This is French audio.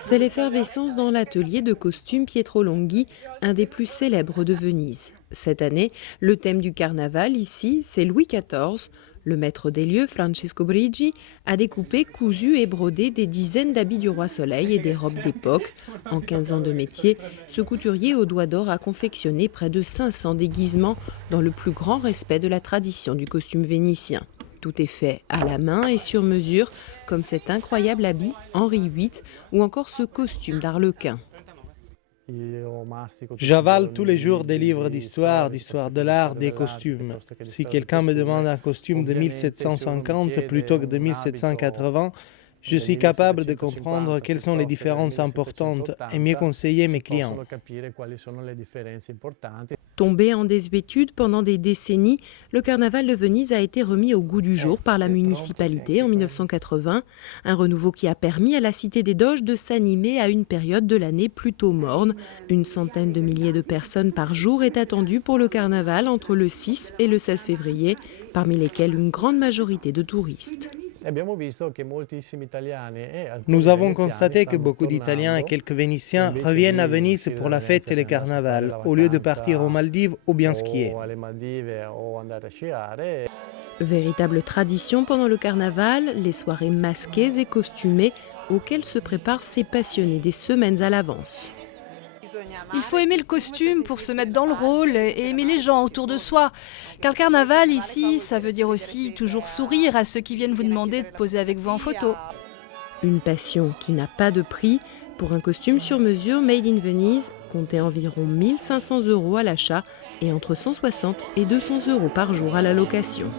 C'est l'effervescence dans l'atelier de costumes Pietro Longhi, un des plus célèbres de Venise. Cette année, le thème du carnaval ici, c'est Louis XIV. Le maître des lieux, Francesco Brigi, a découpé, cousu et brodé des dizaines d'habits du roi Soleil et des robes d'époque. En 15 ans de métier, ce couturier au doigt d'or a confectionné près de 500 déguisements dans le plus grand respect de la tradition du costume vénitien. Tout est fait à la main et sur mesure, comme cet incroyable habit Henri VIII ou encore ce costume d'arlequin. J'avale tous les jours des livres d'histoire de l'art, des costumes. Si quelqu'un me demande un costume de 1750 plutôt que de 1780, je suis capable de comprendre quelles sont les différences importantes et mieux conseiller mes clients. Tombé en désuétude pendant des décennies, le carnaval de Venise a été remis au goût du jour par la municipalité en 1980. Un renouveau qui a permis à la Cité des Doges de s'animer à une période de l'année plutôt morne. Une centaine de milliers de personnes par jour est attendue pour le carnaval entre le 6 et le 16 février, parmi lesquelles une grande majorité de touristes. Nous avons constaté que beaucoup d'Italiens et quelques Vénitiens reviennent à Venise pour la fête et le carnaval, au lieu de partir aux Maldives ou bien skier. Véritable tradition pendant le carnaval, les soirées masquées et costumées auxquelles se préparent ces passionnés des semaines à l'avance. Il faut aimer le costume pour se mettre dans le rôle et aimer les gens autour de soi. Car le carnaval ici, ça veut dire aussi toujours sourire à ceux qui viennent vous demander de poser avec vous en photo. Une passion qui n'a pas de prix. Pour un costume sur mesure made in Venise, comptez environ 1 500 € à l'achat et entre 160 et 200 € par jour à la location.